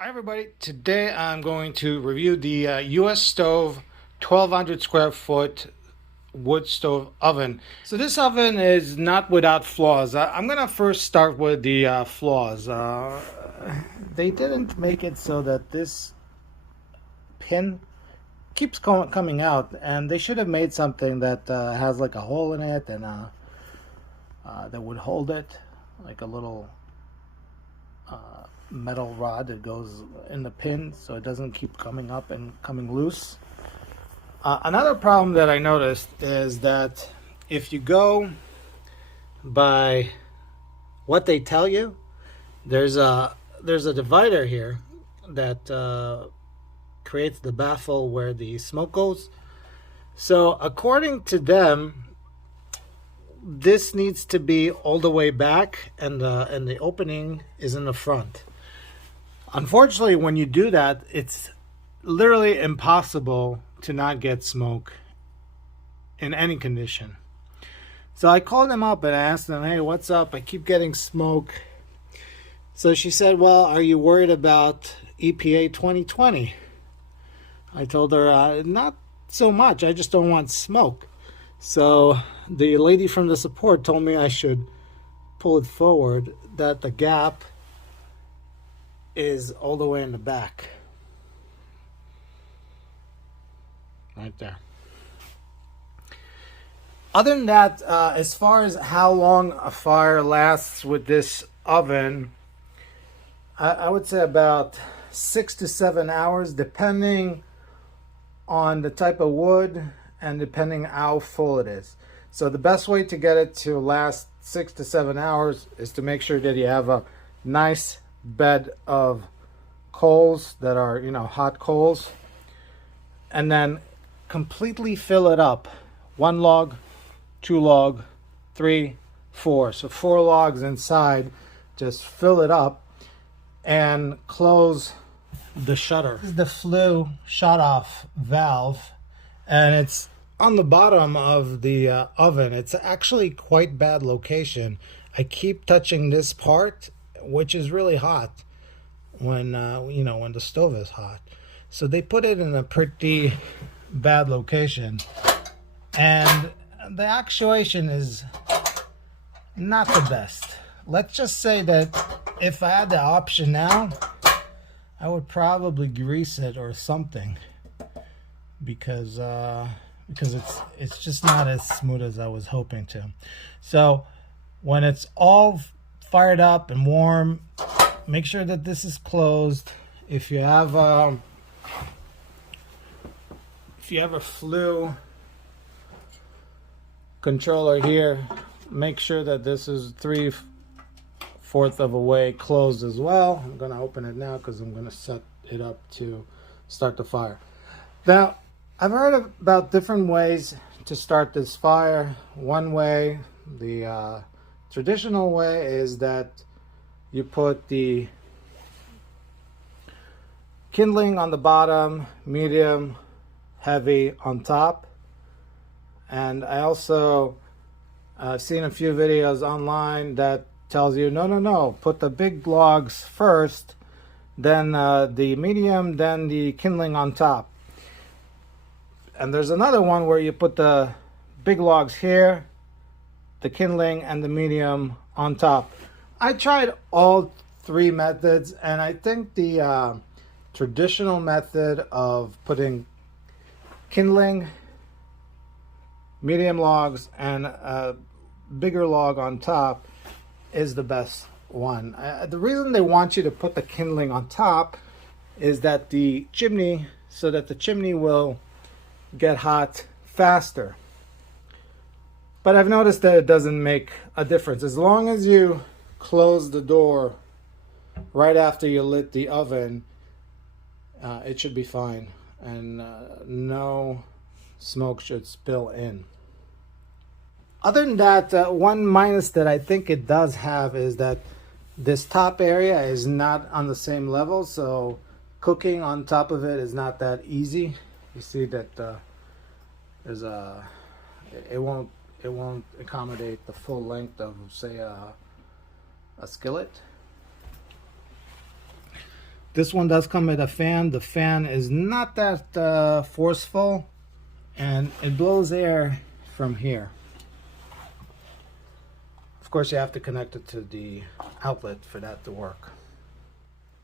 Hi everybody, today I'm going to review the US stove 1200 square foot wood stove oven. So this oven is not without flaws. I'm going to first start with the flaws. They didn't make it so that this pin keeps coming out, and they should have made something that has like a hole in it and that would hold it, like a little metal rod that goes in the pin so it doesn't keep coming up and coming loose. Another problem that I noticed is that if you go by what they tell you, there's a divider here that creates the baffle where the smoke goes. So according to them, this needs to be all the way back, and the opening is in the front. Unfortunately, when you do that, it's literally impossible to not get smoke in any condition. So I called them up and I asked them, hey, what's up? I keep getting smoke. So she said, well, are you worried about EPA 2020? I told her, not so much. I just don't want smoke. So the lady from the support told me I should pull it forward, that the gap is all the way in the back. Right there. Other than that, as far as how long a fire lasts with this oven, I would say about 6 to 7 hours, depending on the type of wood and depending how full it is. So the best way to get it to last 6 to 7 hours is to make sure that you have a nice bed of coals that are, hot coals, and then completely fill it up. 1 log, 2 log, 3, 4. So 4 logs inside. Just fill it up and close the shutter. This is the flue shut off valve, and it's on the bottom of the oven. It's actually quite bad location. I keep touching this part, which is really hot when when the stove is hot. So they put it in a pretty bad location, and the actuation is not the best. Let's just say that if I had the option now, I would probably grease it or something, because it's just not as smooth as I was hoping to. So when it's all fired up and warm, make sure that this is closed. If you have a flue controller here, make sure that this is 3/4 of a way closed as well. I'm going to open it now because I'm going to set it up to start the fire. Now, I've heard about different ways to start this fire. One way, the traditional way, is that you put the kindling on the bottom, medium, heavy on top. And I also seen a few videos online that tells you, no, put the big logs first, then the medium, then the kindling on top. And there's another one where you put the big logs here, the kindling, and the medium on top. I tried all 3 methods, and I think the traditional method of putting kindling, medium logs, and a bigger log on top is the best one. The reason they want you to put the kindling on top is that the chimney will get hot faster. But I've noticed that it doesn't make a difference. As long as you close the door right after you lit the oven, it should be fine, and no smoke should spill in. Other than that, one minus that I think it does have is that this top area is not on the same level, so cooking on top of it is not that easy. You see that it won't accommodate the full length of, say, a skillet. This one does come with a fan. The fan is not that forceful, and it blows air from here. Of course, you have to connect it to the outlet for that to work.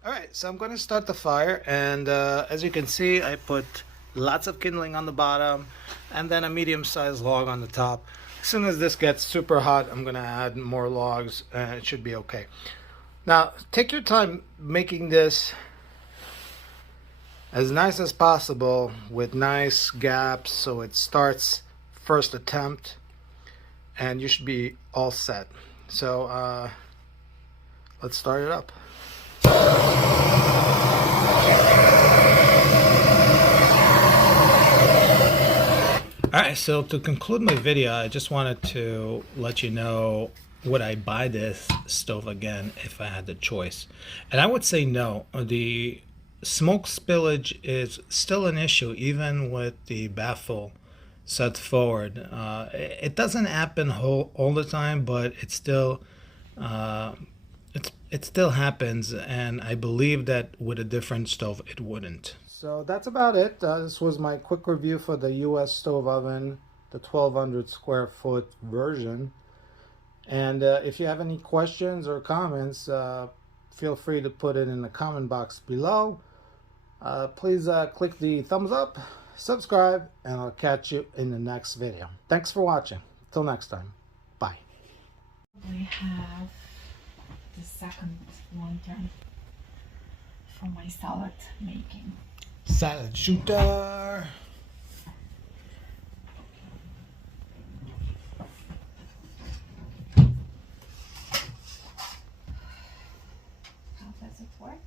Alright, so I'm going to start the fire, and as you can see, I put lots of kindling on the bottom and then a medium-sized log on the top. As soon as this gets super hot, I'm going to add more logs and it should be okay. Now, take your time making this as nice as possible with nice gaps so it starts first attempt, and you should be all set. So let's start it up. Alright, so to conclude my video, I just wanted to let you know, would I buy this stove again if I had the choice? And I would say no. The smoke spillage is still an issue even with the baffle set forward. It doesn't happen all the time, but it still happens, and I believe that with a different stove it wouldn't. So that's about it. This was my quick review for the US stove oven, the 1200 square foot version. And if you have any questions or comments, feel free to put it in the comment box below. Please click the thumbs up, subscribe, and I'll catch you in the next video. Thanks for watching. Till next time. Bye. We have the second lantern for my salad making. Salad shooter. How does it work?